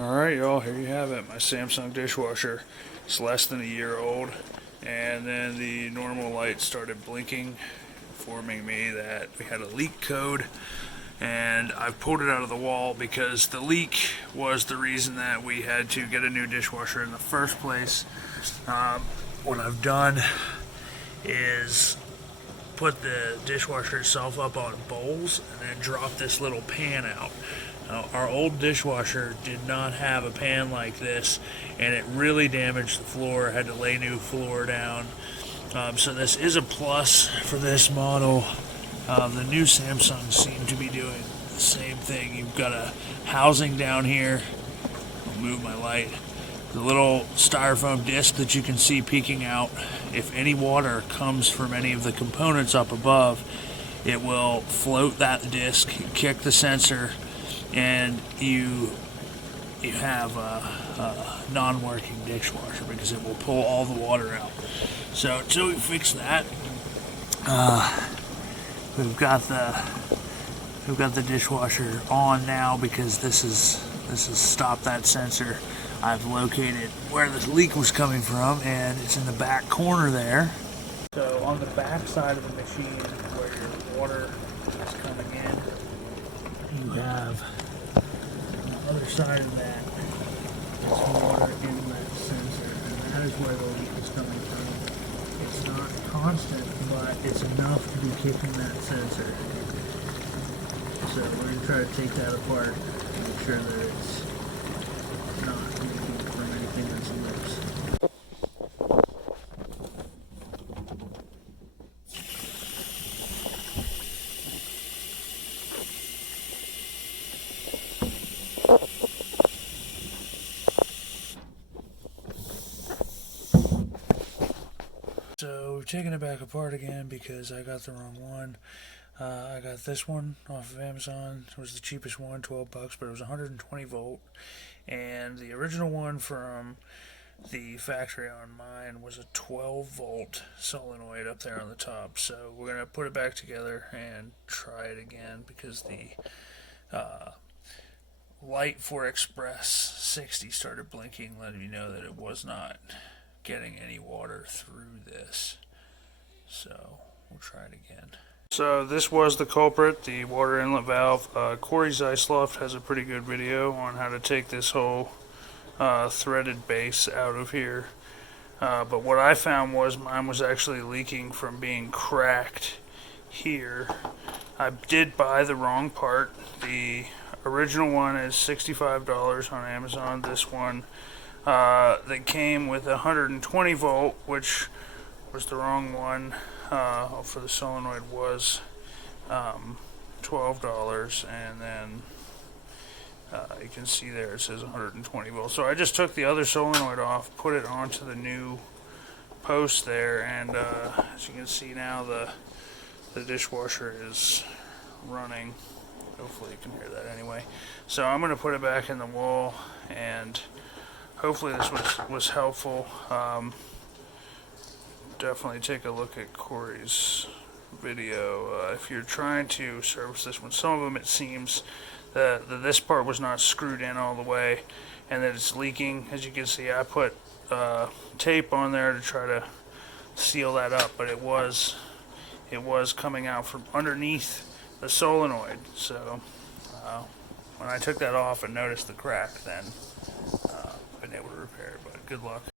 Alright y'all, here you have it, my Samsung dishwasher. It's less than a year old, and then the normal light started blinking, informing me that we had a leak code, and I've pulled it out of the wall because the leak was the reason that we had to get a new dishwasher in the first place. What I've done is put the dishwasher itself up on bowls and then drop this little pan out. Our old dishwasher did not have a pan like this, and it really damaged the floor. I had to lay new floor down. So this is a plus for this model. The new Samsungs seem to be doing the same thing. You've got a housing down here. I'll move my light. The little styrofoam disc that you can see peeking out. If any water comes from any of the components up above, it will float that disc, kick the sensor, and you have a non-working dishwasher because it will pull all the water out. So until we fix that, we've got the dishwasher on now because this is stopped that sensor. I've located where this leak was coming from, and it's in the back corner there. So on the back side of the machine where your water is coming in, you have on the other side of that this water inlet sensor, and that is where the leak is coming from. It's not constant, but it's enough to be kicking that sensor. So we're going to try to take that apart and make sure that it's not leaking from anything that's loose. So we've taken it back apart again because I got the wrong one. I got this one off of Amazon. It was the cheapest one, $12, but it was 120 volt. And the original one from the factory on mine was a 12 volt solenoid up there on the top. So we're going to put it back together and try it again because the light for Express 60 started blinking, letting me know that it was not getting any water through this. So we'll try it again. So this was the culprit, the water inlet valve. Corey Zeisloft has a pretty good video on how to take this whole threaded base out of here. But what I found was mine was actually leaking from being cracked here. I did buy the wrong part. The original one is $65 on Amazon. This one that came with 120 volt, which was the wrong one. For the solenoid was $12, and then you can see there it says 120 volts. So I just took the other solenoid off, put it onto the new post there, and as you can see now the dishwasher is running. Hopefully you can hear that anyway. So I'm going to put it back in the wall, and hopefully this was helpful. Definitely take a look at Corey's video if you're trying to service this one. Some of them it seems that this part was not screwed in all the way and that it's leaking. As you can see, I put tape on there to try to seal that up, but it was coming out from underneath the solenoid. So when I took that off and noticed the crack, then I've been able to repair it, but good luck.